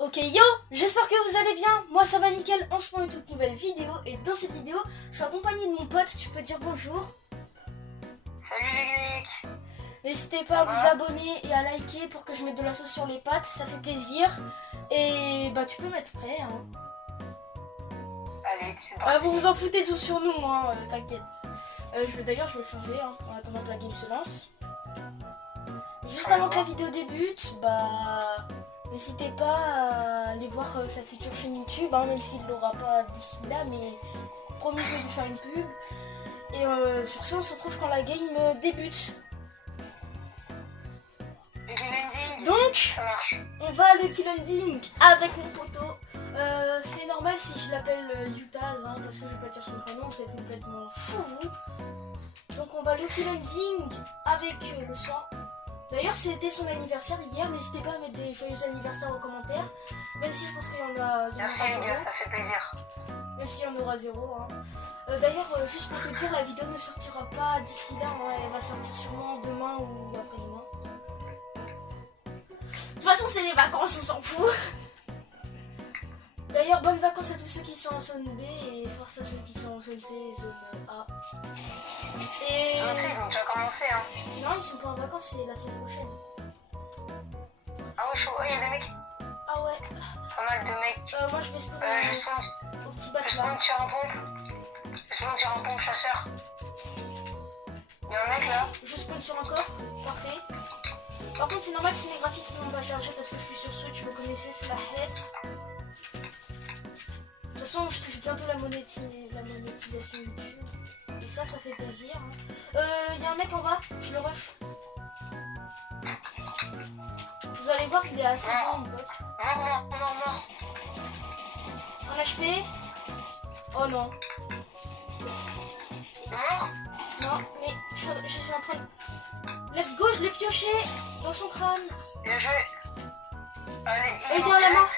Ok yo, j'espère que vous allez bien, moi ça va nickel, on se prend une toute nouvelle vidéo et dans cette vidéo, je suis accompagné de mon pote, tu peux dire bonjour. Salut les geeks. N'hésitez pas à vous abonner et à liker pour que je mette de la sauce sur les pâtes, ça fait plaisir. Et bah tu peux mettre prêt hein. Allez, c'est parti. Vous vous en foutez tout sur nous hein, t'inquiète. D'ailleurs je vais le changer hein, en attendant que la game se lance. Mais juste avant que la vidéo débute, bah n'hésitez pas à aller voir sa future chaîne YouTube, hein, même s'il l'aura pas d'ici là, mais promis je vais lui faire une pub. Et sur ce on se retrouve quand la game débute. Donc on va à Lucky Landing avec mon poteau. C'est normal si je l'appelle Utah hein, parce que je vais pas dire son prénom, vous êtes complètement fou vous. Donc on va Lucky Landing avec le sang. D'ailleurs c'était son anniversaire hier, n'hésitez pas à mettre des joyeux anniversaires en commentaire. Même si je pense qu'il y en a, merci les gars, ça fait plaisir. Même s'il y en aura zéro hein. D'ailleurs juste pour te dire, la vidéo ne sortira pas d'ici là hein, elle va sortir sûrement demain ou après-demain. De toute façon c'est les vacances, on s'en fout. D'ailleurs bonnes vacances à tous ceux qui sont en zone B et force à ceux qui sont en zone C et zone A. Et... Zone C, ils ont déjà commencé hein. Non ils sont pas en vacances, c'est la semaine prochaine. Ah ouais chaud, il y a des mecs. Ah ouais. Pas mal de mecs. Moi je vais spawn je spawn. au petit Je bac là. spawn sur un pompe. Je spawn sur un pompe chasseur. Il y a un mec là. Je spawn sur un coffre, parfait. Par contre c'est normal si mes graphismes vont pas charger parce que je suis sur Switch, vous connaissez, c'est la S. De toute façon je touche bientôt la monétisation YouTube. Et ça fait plaisir. Y a un mec en bas, je le rush. Vous allez voir qu'il est assez bon mon pote. Mort. Un HP. Oh non. Mort. Non, mais je suis en train de... Let's go, je l'ai pioché dans son crâne. Bien joué. Allez, Il y a un lama.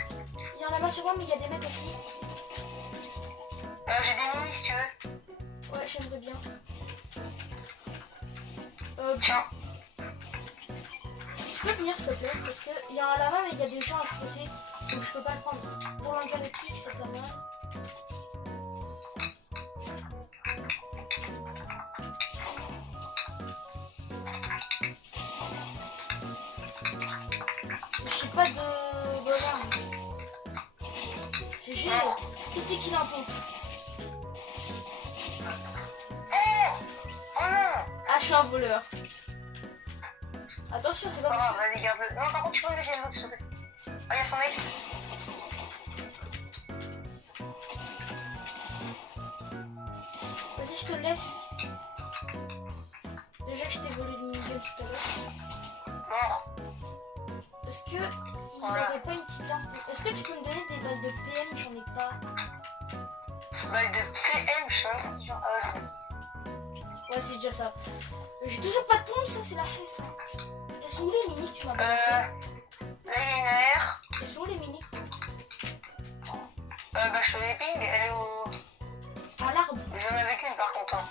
Il y a un lama sur moi, mais il y a des mecs aussi. j'ai des minis si tu veux. Ouais, j'aimerais bien. Tiens. Tu peux venir s'il te plaît, parce qu'il y a un lama, mais il y a des gens à côté, donc je peux pas le prendre. Pour l'angaloptique, c'est pas mal. J'ai pas de voleur. GG, petit kill en pompe. Oh non. Ah, je suis un voleur. Attention, c'est pas Oh, possible. vas-y, garde-le. Non, par contre, tu peux me laisser l'autre, s'il te plaît. Ah, il y a son mec. Vas-y, je te le laisse. Déjà que je t'ai volé le minigun tout à l'heure. Mort. Est-ce que il n'aurait pas une petite arme? Est-ce que tu peux me donner des balles de PM? J'en ai pas. Balle de PM, je sais pas si j'en Ouais, c'est déjà ça. J'ai toujours pas de pompe, ça, c'est la haie, ça. Elles sont où les mini que tu m'as balancé? Là, il y a une AR. Elles sont où les mini? Je te l'ai ping, elle est au... À l'arbre. J'en avais qu'une par contre. Hein.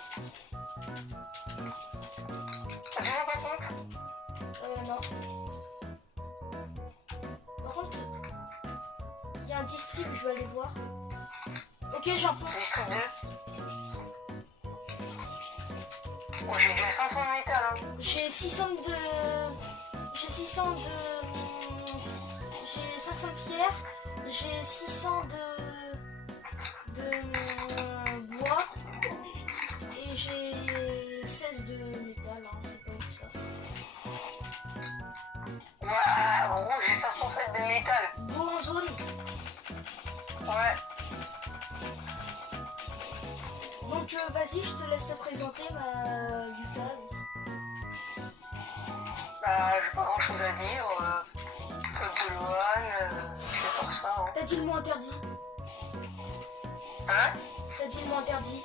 T'as toujours pas de pompe? Non. Par contre, il y a un distrib, je vais aller voir. Ok, j'ai un pompe. District 2. Oh, j'ai déjà 500 de métal. Hein. J'ai 600 de... J'ai 600 de... J'ai 500 de pierre. J'ai 600 de bois. Et j'ai 16 de métal. Hein. C'est pas ouf ça. Ouais, en gros, j'ai 507 de métal. Go en zone. Ouais. Donc vas-y, je te laisse te présenter ma Utaz. J'ai pas grand chose à dire. Club de Loan, c'est pour ça. Hein. T'as dit le mot interdit. Hein? T'as dit le mot interdit.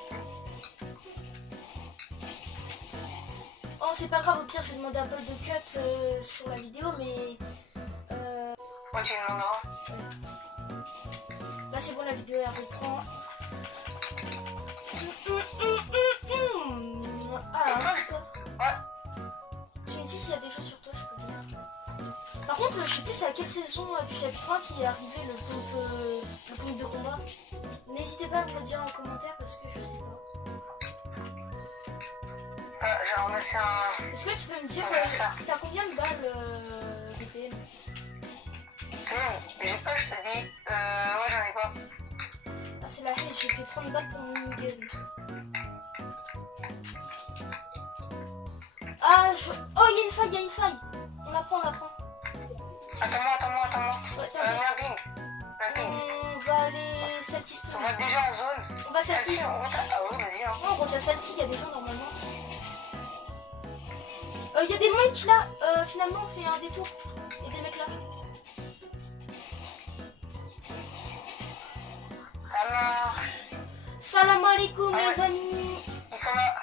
Oh, c'est pas grave, au pire, je vais demander un peu de cut sur la vidéo, mais... Ouais, tu me demanderas. Là, c'est bon, la vidéo, elle reprend. Ah, un petit coffre. Ouais. Tu me dis s'il y a des gens sur toi, je peux venir. Par contre, je sais plus c'est à quelle saison du chapitre 3 qui est arrivé le pompe de combat. N'hésitez pas à me le dire en commentaire parce que je sais pas. J'ai ramassé un... Est-ce que tu peux me dire, t'as combien de balles de PM? J'ai pas, je te dis. Ouais, j'en ai pas. Ah, c'est la haine, j'ai que 30 balles pour mon minigame. Ah, je... Oh, il y a une faille. On la prend. Attends-moi. Ouais, Mapping. on va aller Salty On Spawn. va déjà en zone. On va Salty. On rentre à... Ah ouais, vas-y. Hein. On rentre à Salty, il y a des gens normalement. Il y a des mecs là. Finalement, on fait un détour. Il y a des mecs là. Ça marche. Salam alaikum Ah ouais. les amis. Ils sont là.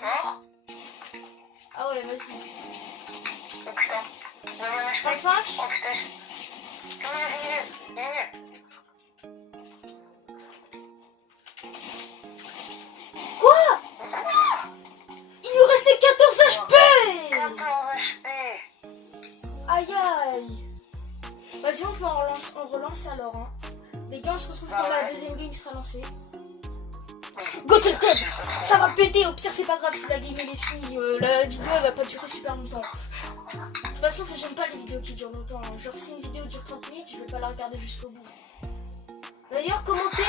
Mort. Ah ouais, vas-y. Oh putain. Non, mais je peux... 25. Oh putain. Non, il est nul. Quoi? Il lui restait 14 HP. 14 HP. Aïe aïe. Vas-y, on relance alors. Hein. Les gars, on se retrouve quand la deuxième game sera lancée. Go Tilted. Ça va péter, au pire c'est pas grave si la game elle est finie. La vidéo elle va pas durer super longtemps. De toute façon, j'aime pas les vidéos qui durent longtemps. Hein. Genre si une vidéo dure 30 minutes, je vais pas la regarder jusqu'au bout. D'ailleurs, commentez,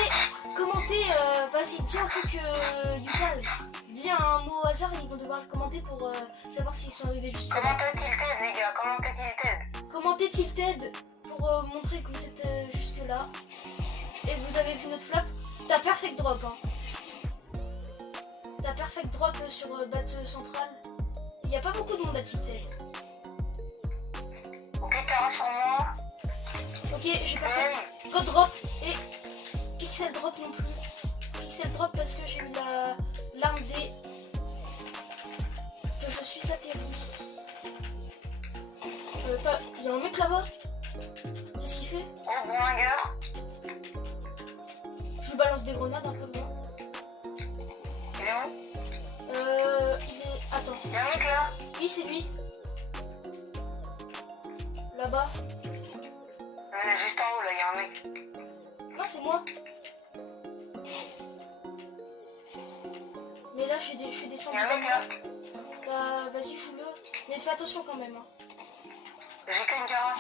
vas-y, dis un truc Utah. Dis un mot au hasard et ils vont devoir le commenter pour savoir s'ils sont arrivés jusqu'au bout. Commentez Tilted, les gars, commentez Tilted. Commentez Tilted pour montrer que vous êtes jusque là. Et vous avez vu notre flop. T'as perfect drop. Hein. T'as perfect drop sur Bat Central. Il n'y a pas beaucoup de monde à Tilted. Ok, Cara sur moi. Ok, j'ai perfect God drop et Pixel drop non plus. Pixel drop parce que j'ai eu l'arme D. Que je suis atterri. Il y a un mec là-bas. Qu'est-ce qu'il fait? Oh, bon hanger. Je lui balance des grenades un peu loin. Il est où? Attends. Il y a un mec là. Oui, c'est lui. Là-bas. Juste en haut là, il y a un mec. Non, c'est moi. Mais là, je suis Il descendu. y a un mec là. Bah, vas-y, joue-le. Mais fais attention quand même. Hein. J'ai qu'une Cara.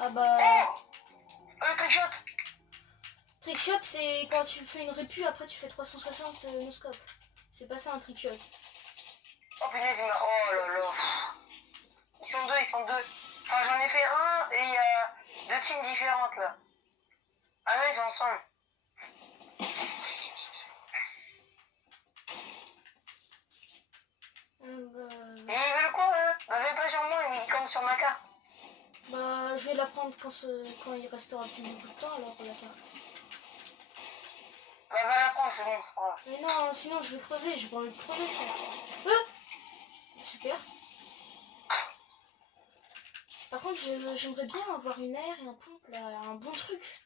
Ah bah... Trickshot. Trickshot, c'est quand tu fais une répu, après tu fais 360 no-scope. C'est pas ça un trickshot. Oh punaise, il m'a... Oh là là. Ils sont deux. Enfin, j'en ai fait un et il y a deux teams différentes là. Ah non, ils sont ensemble. Et ils veulent quoi eux? Bah même pas sur moi, ils campent sur ma carte. Bah, je vais la prendre quand il restera plus beaucoup de temps alors la carte. Bah va la prendre, c'est bon, c'est pas grave. Mais non, sinon je vais crever, j'ai pas envie de crever. Super. Par contre, j'aimerais bien avoir une air et un pompe là, un bon truc.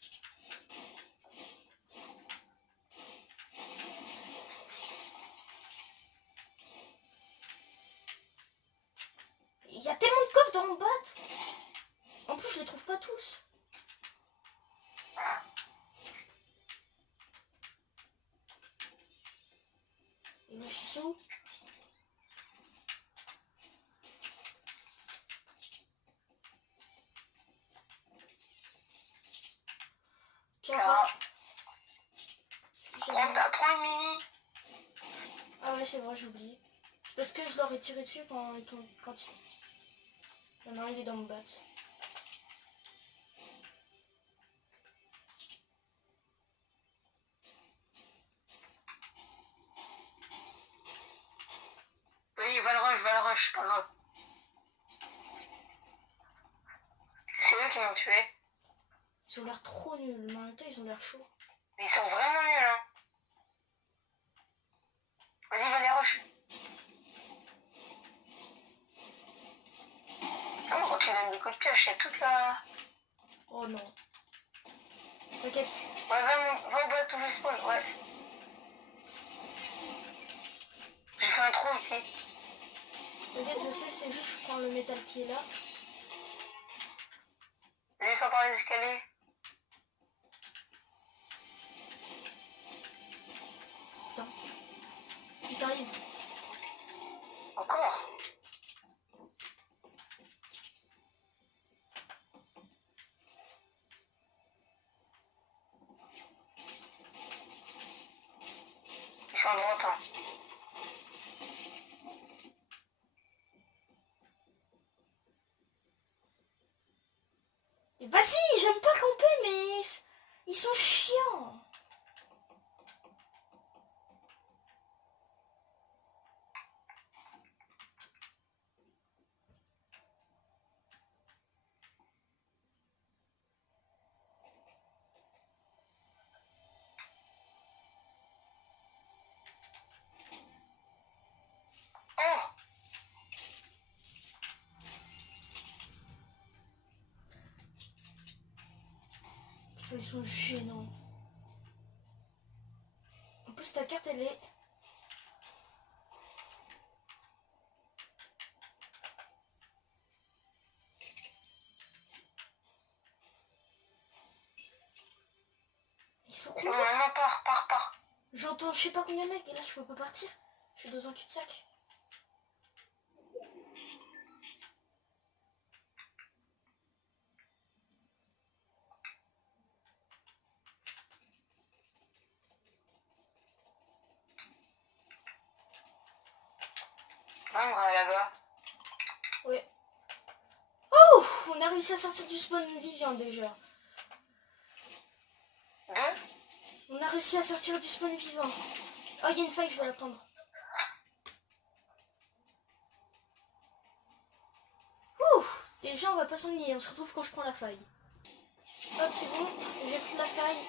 Il y a tellement de coffres dans mon bat. En plus, je les trouve pas tous. Et moi, je suis sous. Cara. Prends une mini. Ah ouais, c'est vrai, j'oublie. Parce que je leur ai tiré dessus quand il y en a un, il est dans mon bat. Oui, va le rush, pas grave. C'est eux qui m'ont tué. Ils ont l'air trop nuls, mais en même temps, ils ont l'air chauds. Mais ils sont vraiment nuls, hein. Vas-y, va les rush. Oh, quand tu donnes des coups de pioche, il y a toute la... Oh non. T'inquiète. Ouais, va au bas tout le spawn, ouais. J'ai fait un trou ici. T'inquiète, je sais, c'est juste je prends le métal qui est là. Descends par les escaliers. Putain. Il t'arrive. Encore. Ils sont à droite. Hein. Et vas-y, j'aime pas camper, mais ils sont chiants. Oh. Putain, ils sont gênants. En plus, ta carte, elle est... Ils sont combien? Non, pars. J'entends je sais pas combien de mecs et là je peux pas partir. Je suis dans un cul-de-sac. Non, là-bas. Ouais. Oh, on a réussi à sortir du spawn vivant déjà. Deux. On a réussi à sortir du spawn vivant. Oh, il y a une faille, je vais la prendre. Ouh, déjà on va pas s'ennuyer, on se retrouve quand je prends la faille. Hop, c'est bon, j'ai pris la faille.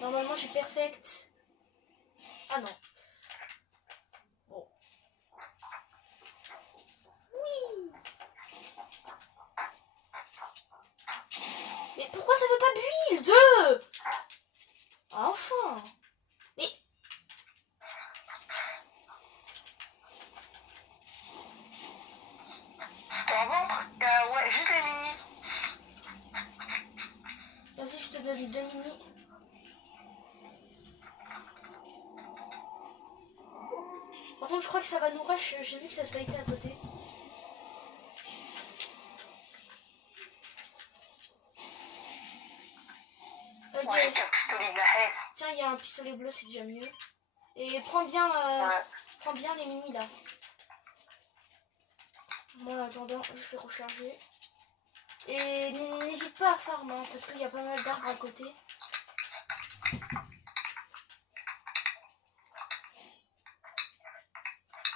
Normalement j'ai perfect. Ah non. Bon. Oui. Mais pourquoi ça veut pas build? Enfin. Mais... T'en ventre? Ouais, juste les mini. Vas-y, je te donne 2 mini. Par contre, je crois que ça va nous rush. J'ai vu que ça se fait à côté. Ok. Ouais, j'ai un pistolet de la Hesse. Tiens, il y a un pistolet bleu, c'est déjà mieux. Et prends bien les mini là. Moi, en attendant, je vais recharger. Et n'hésite pas à farm, hein, parce qu'il y a pas mal d'arbres à côté.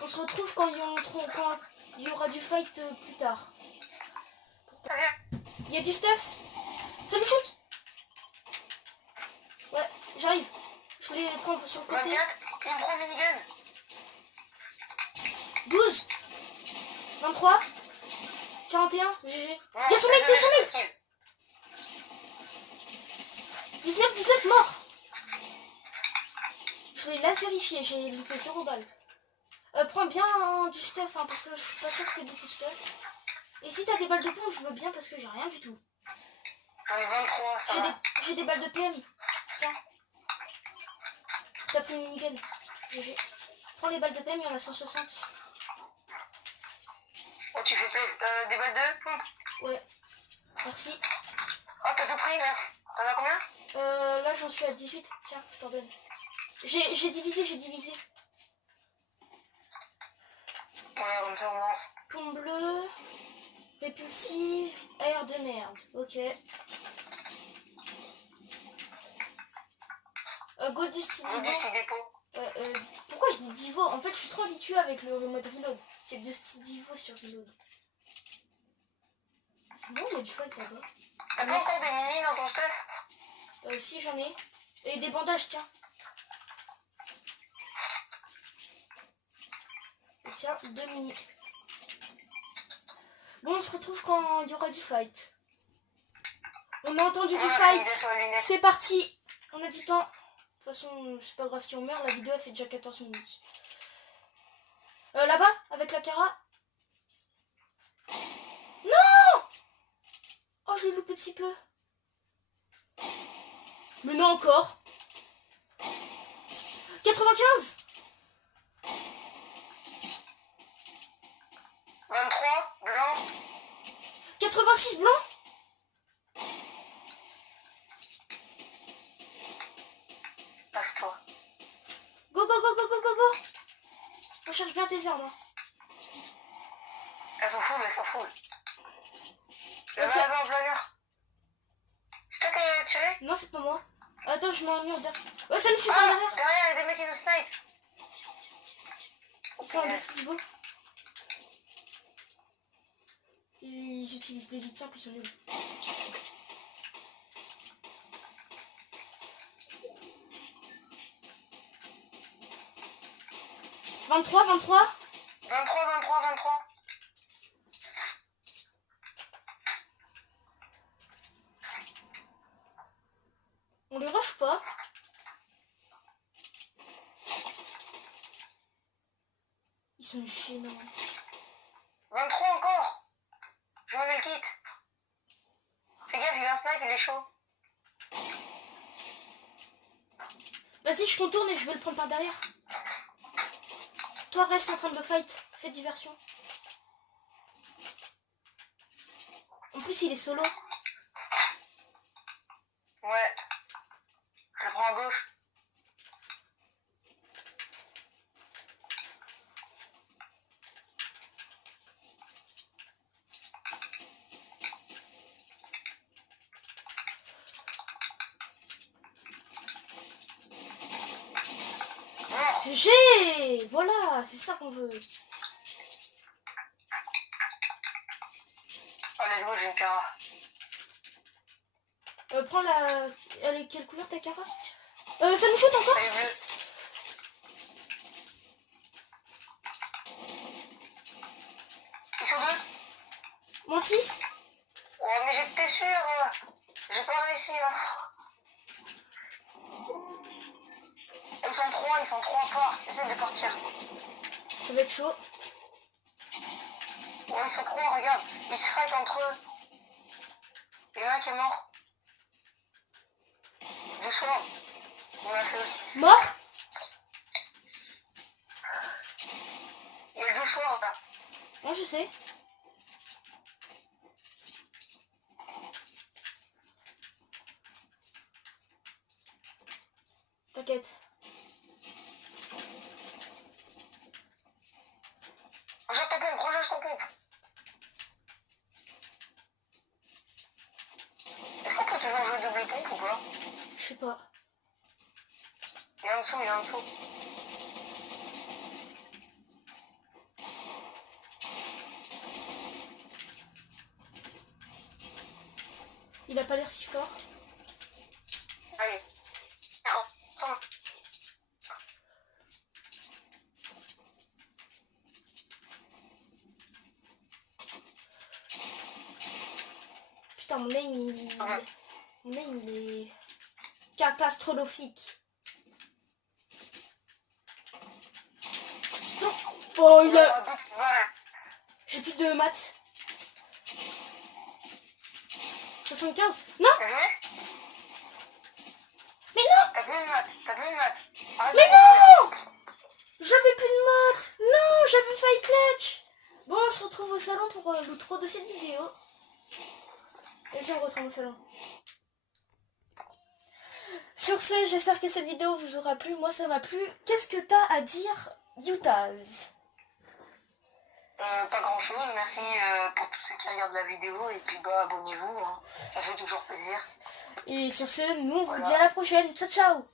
On se retrouve quand il y aura du fight plus tard. Ça vient. Il y a du stuff. Ça me shoot. Ouais, j'arrive. Je les prends sur le côté. 24, il me prend minigun. 12. 23. 41. GG. Ouais, Il y a son mate, c'est son mate. kill. 19 mort. Je l'ai laserifié, j'ai loupé 0 balles. Prends bien du stuff, hein, parce que je suis pas sûre que t'aies beaucoup de stuff. Et si t'as des balles de pompe, je veux bien parce que j'ai rien du tout. J'en ai 23, ça va. J'ai des balles de PM. Tiens. T'as pris une minigun. GG. Prends les balles de PM, il y en a 160. Oh, tu fais plaisir. Des balles de pompe. Ouais. Merci. Oh, t'as tout pris, merci. T'en as combien? Là j'en suis à 18. Tiens, je t'en donne. J'ai divisé. Voilà, comme ça, au moins. Plomb bleu. Répulsive. Air de merde. Ok. Go du style Go du Divo. petit dépôt. Pourquoi je dis Divo? En fait, je suis trop habituée avec le mode reload. C'est de style Divo sur reload. C'est bon, il y a du fight là-bas. T'as pas encore des mini dans ton stuff? Si, j'en ai. Et des bandages, tiens. Et tiens, 2 mini. Bon, on se retrouve quand il y aura du fight. On a entendu du Voilà, fight. il est sur les lunettes. C'est parti. On a du temps. De toute façon, c'est pas grave si on meurt. La vidéo elle fait déjà 14 minutes. Là-bas, avec la Kara. Non! Oh, j'ai loupé de si peu. Mais non, encore. 95. 23, blanc. 86 blanc. Passe-toi. Go, go, go, go, go, go, go. Recherche bien tes armes. Hein. Elles sont full, elles sont full. Le Ouais, c'est- là-bas en plein mur. C'est toi qui as tiré? Non, c'est pas moi. Attends, je mets un mur derrière. Ouais, ça me chute Ah, par derrière. derrière, il y a des mecs qui nous snipe. Ils sont en décisivo. Ils utilisent des litres simples, ils sont nuls. « 23, 23. 23, 23, 23. On les rush pas. Ils sont gênants. 23 encore. Je me mets le kit. Fais gaffe, il a un snipe, il est chaud. Vas-y, je contourne et je vais le prendre par derrière. Toi, reste en train de le fight. Fais diversion. En plus, il est solo. Ouais. Je le prends à gauche. GG. Voilà, c'est ça qu'on veut. Oh, let's go, j'ai une cara. Prends la... Elle est quelle couleur ta Kara? Ça nous shoot encore? Elle est bleue. Ils sont deux. Moins 6. Oh, mais j'étais sûr. J'ai pas réussi. Hein. Ils sont trois à part. Essaye de partir. Ça va être chaud. Oh, ils sont trois, regarde. Ils se fight entre eux. Il y en a un qui est mort. Doucement. On l'a fait aussi. Mort? Il y a le doucement là. Ouais, je sais. T'inquiète. Rejoins ton pompe, rejoins ton pompe. Est-ce qu'on peut toujours jouer double pompe ou pas? Je sais pas. Il y a en dessous, il y a en dessous. Il a pas l'air si fort. Allez. Non, prends. Putain, mon aim, mon aim, il est catastrophique. Non. Oh, il a... Voilà. J'ai plus de maths. 75. Non. T'as vu? Mais non. T'as plus de maths, t'as plus de maths. Arrête Mais de non. J'avais plus de maths. Non, j'avais failli clutch. Bon, on se retrouve au salon pour l'outro de cette vidéo. Et si on retourne au salon. Sur ce, j'espère que cette vidéo vous aura plu. Moi, ça m'a plu. Qu'est-ce que t'as à dire, Utahs? Pas grand chose, merci pour tous ceux qui regardent la vidéo et puis bah abonnez-vous, hein. Ça fait toujours plaisir. Et sur ce, nous on vous Voilà. dit à la prochaine. Ciao, ciao.